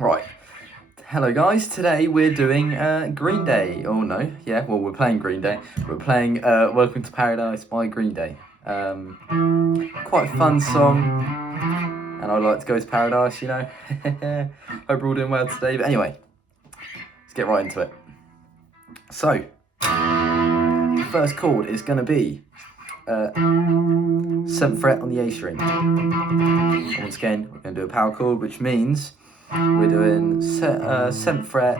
Right. Hello guys, today we're doing Green Day. Oh no, yeah, well we're playing Green Day. We're playing Welcome to Paradise by Green Day. Quite a fun song, and I'd like to go to paradise, you know. Hope we're all doing well today, but anyway, let's get right into it. So, the first chord is going to be 7th fret on the A string. Once again, we're going to do a power chord, which means we're doing 7th fret,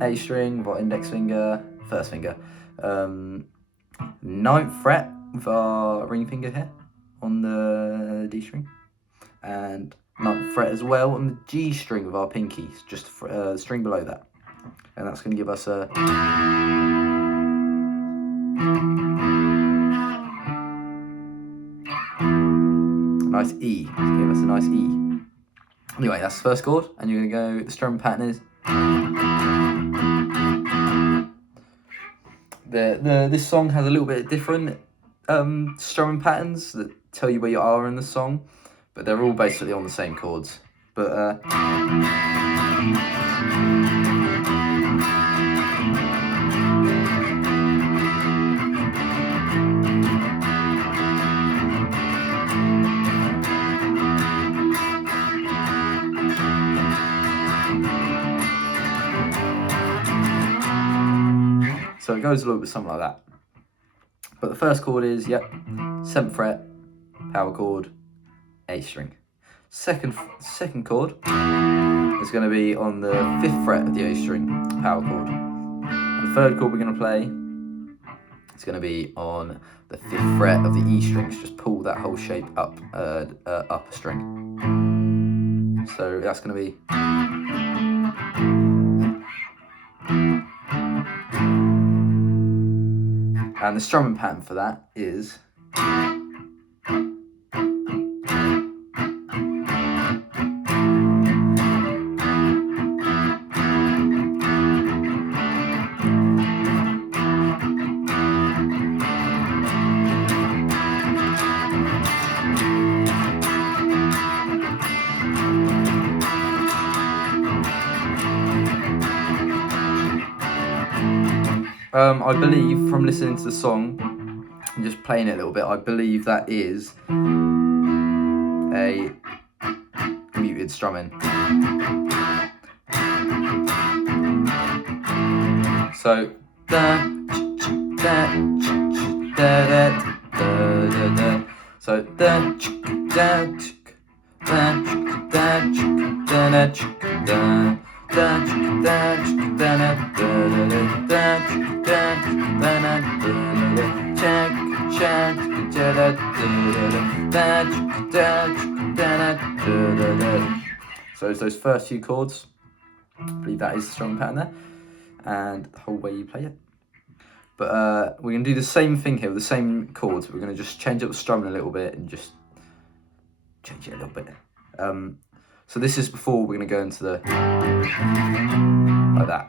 A string with our index finger, first finger, 9th fret with our ring finger here on the D string, and 9th fret as well on the G string with our pinky, just the string below that. And that's going to give us a nice E. Give us a nice E. Anyway, that's the first chord, and you're going to go, the strumming pattern is this song has a little bit different strumming patterns that tell you where you are in the song, but they're all basically on the same chords. But so it goes a little bit something like that. But the first chord is, 7th fret, power chord, A string. Second chord is going to be on the 5th fret of the A string, power chord. And the third chord we're going to play is going to be on the 5th fret of the E string. So just pull that whole shape up a string. So that's going to be. And the strumming pattern for that is I believe, from listening to the song and just playing it a little bit, I believe that is a muted strumming. So da da da da da da da. So da da da da da So it's those first few chords. I believe that is the strumming pattern there, and the whole way you play it. But we're going to do the same thing here with the same chords. We're going to just change up the strumming a little bit and just change it a little bit. So this is before we're going to go into the like that.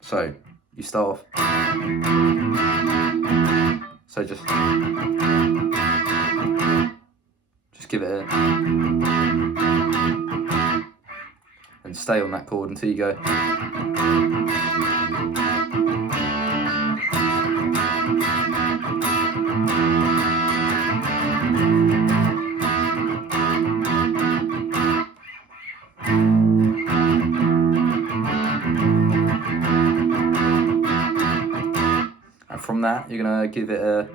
So you start off. So just give it a, and stay on that chord until you go. from that, you're going to give it a...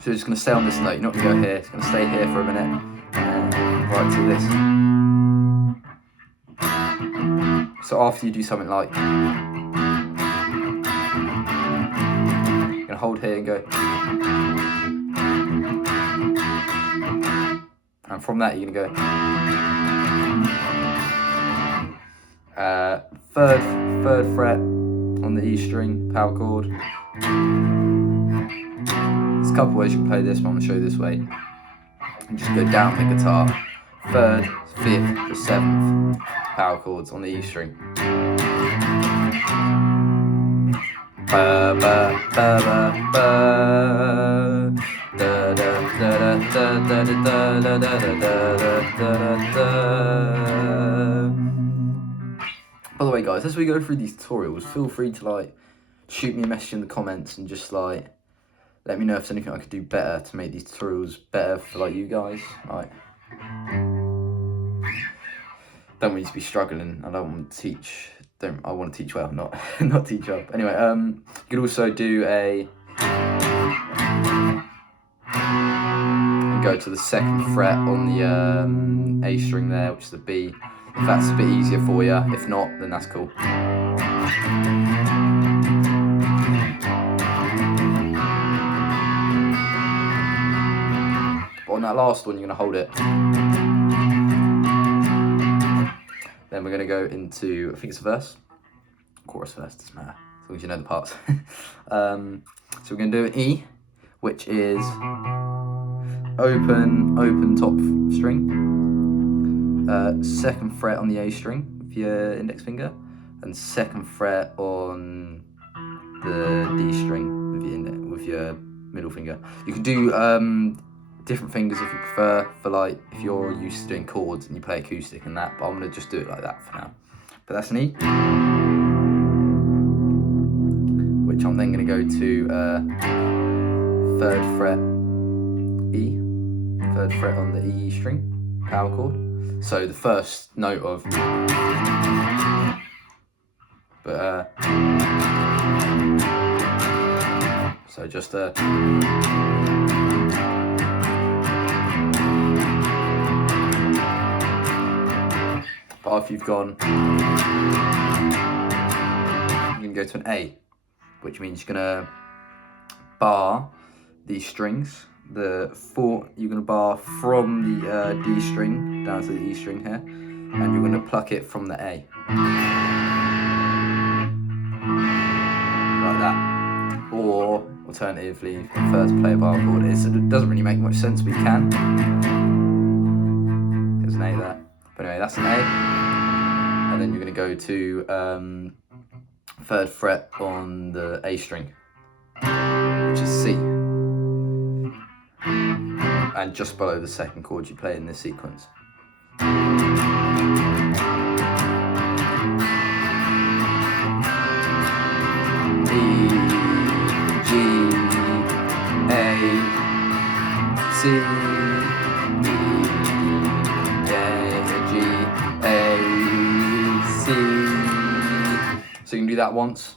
So you're just going to stay on this note, you're not going to go here, it's going to stay here for a minute, and right to this. So after you do something like... you're going to hold here and go... and from that you're going to go... third fret on the E string, power chord. There's a couple ways you can play this, but I'm going to show you this way. And just go down the guitar. 3rd, 5th, to 7th power chords on the E string. Ba ba ba ba ba. Da da da da da da da da da da. By the way, guys, as we go through these tutorials, feel free to like shoot me a message in the comments and just like let me know if there's anything I could do better to make these tutorials better for like you guys. Like, don't want you to be struggling. I don't want to teach. I want to teach well, not teach up. Anyway, you could also do a and go to the 2nd fret on the A string there, which is the B. If that's a bit easier for you, if not, then that's cool. But on that last one, you're going to hold it. Then we're going to go into, I think it's a verse, chorus verse, doesn't matter, as long as you know the parts. So we're going to do an E, which is open top string, 2nd fret on the A string with your index finger, and 2nd fret on the D string with your middle finger. You can do different fingers if you prefer, for like if you're used to doing chords and you play acoustic and that, but I'm going to just do it like that for now. But that's an E, which I'm then going to go to 3rd fret E, 3rd fret on the E string, power chord. So the first note of, but so just a. But after you've gone, you can go to an A, which means you're gonna bar these strings. The 4 you're gonna bar from the D string down to the E string here, and you're gonna pluck it from the A, like that. Or alternatively, if you prefer to play a bar chord, it doesn't really make much sense, but you can. There's an A there. But anyway, that's an A, and then you're going to go to 3rd fret on the A string, which is C, and just below the 2nd chord you play in this sequence. E, G, A, C, So you can do that once.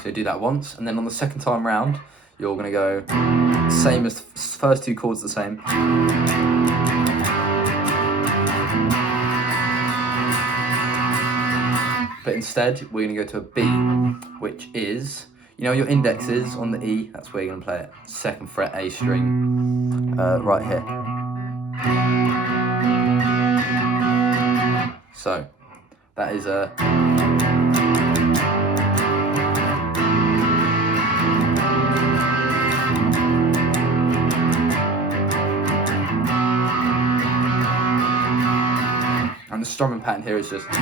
So you do that once, and then on the 2nd time round, you're going to go same as the first 2 chords, the same. But instead, we're going to go to a B, which is, you know, your index is on the E. That's where you're going to play it. 2nd fret A string, right here. So, that is a... And the strumming pattern here is just... up,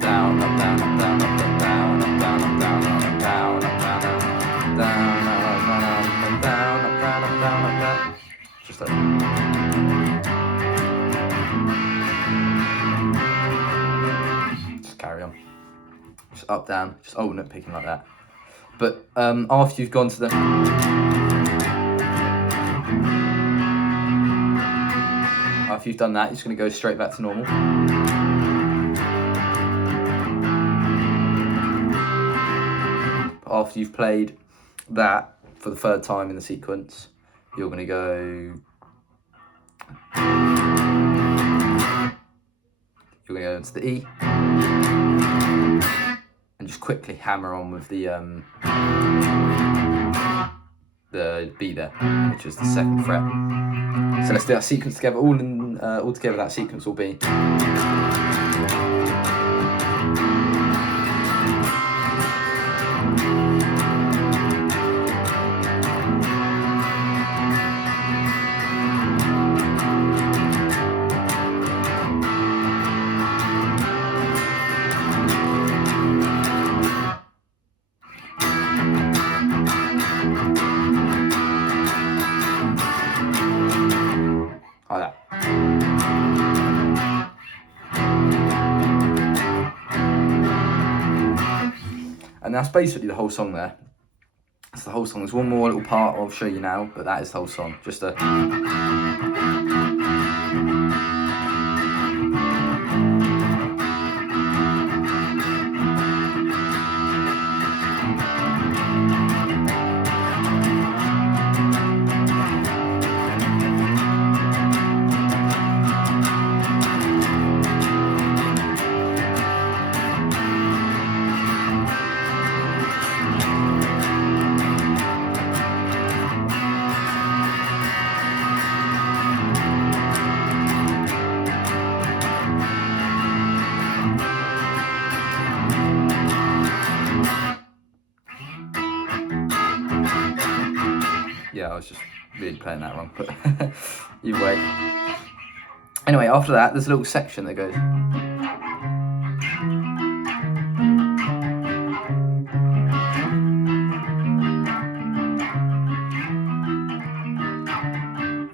down, up, down, up, down, up, down, up, down, up, down, up, down, up, down, up, down, up, down, up, down, up, down, up, down, up, down. Just like... carry on, just up, down, just alternate picking like that. But after you've gone to the, after you've done that, you're just going to go straight back to normal. After you've played that for the third time in the sequence, you're going to go... You're going to go into the E. And just quickly hammer on with the B there, which is the 2nd fret. So let's do that sequence together. All together, that sequence will be. Like that. And that's basically the whole song there. That's the whole song. There's one more little part I'll show you now, but that is the whole song. Just a... Yeah, I was just really playing that wrong, but either way. Anyway, after that, there's a little section that goes...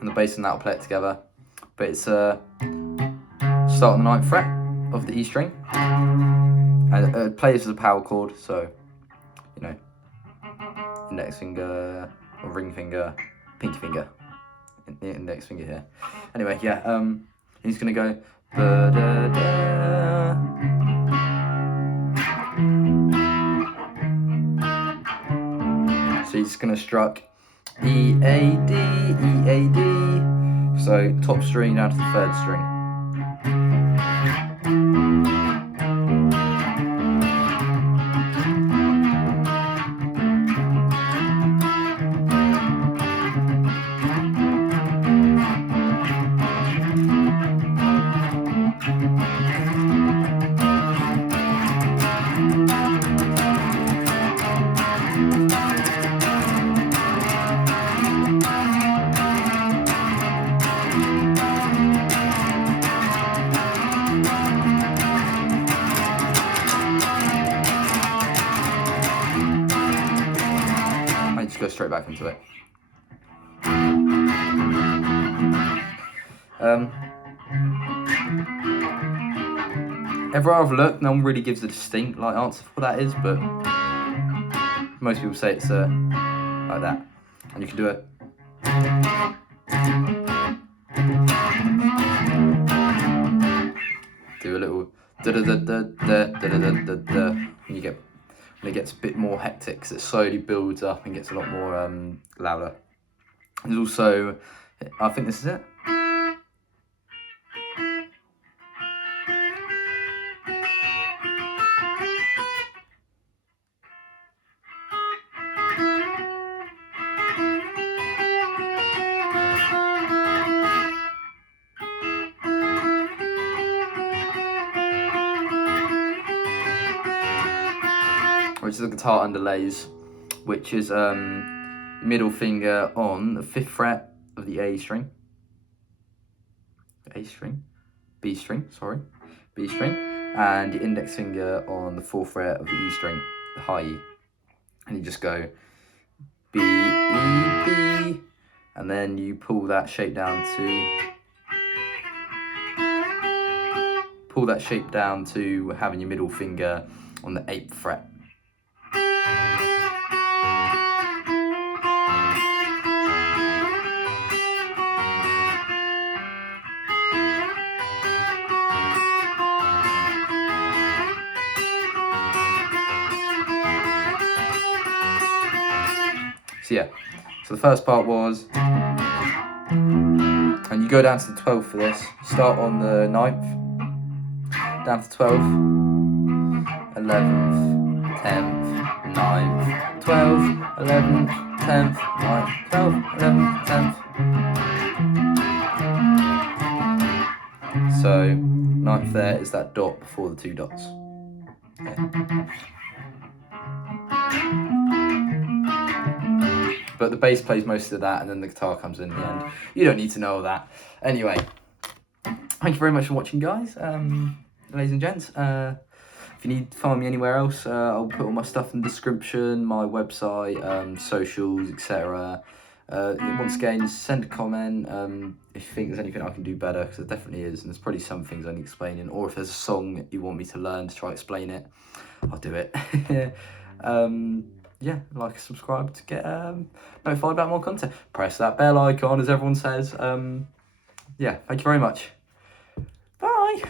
And the bass and that will play it together. But it's start on the 9th fret of the E string. And it plays as a power chord, so, you know, index finger... or ring finger, pinky finger, the index finger here. Anyway, yeah, he's gonna go da da da. So he's just gonna struck E A D E A D. So top string down to the 3rd string. Just go straight back into it. Everywhere I've looked, no one really gives a distinct answer for what that is, but most people say it's like that. And you can do it. Do a little da da da da da da da da da. And you get, when it gets a bit more hectic, because it slowly builds up and gets a lot more louder. There's also, I think this is it. Which is the guitar underlays, which is middle finger on the 5th fret of the A string, B string, and the index finger on the 4th fret of the E string, the high E, and you just go B, E, B, and then you pull that shape down to having your middle finger on the 8th fret. So yeah, so the first part was, and you go down to the 12th for this. Start on the 9th, down to 12th, 11th, 10th, 9th, 12th, 11th, 10th, 9th, 12th, 11th, 10th. So 9th there is that dot before the 2 dots. Okay. But the bass plays most of that, and then the guitar comes in the end. You don't need to know all that. Anyway, thank you very much for watching, guys. Ladies and gents. If you need to find me anywhere else, I'll put all my stuff in the description, my website, socials, etc. Once again, send a comment if you think there's anything I can do better, because there definitely is, and there's probably some things I need explaining, or if there's a song you want me to learn to try explain it, I'll do it. Yeah, like and subscribe to get notified about more content. Press that bell icon, as everyone says. Yeah, thank you very much. Bye.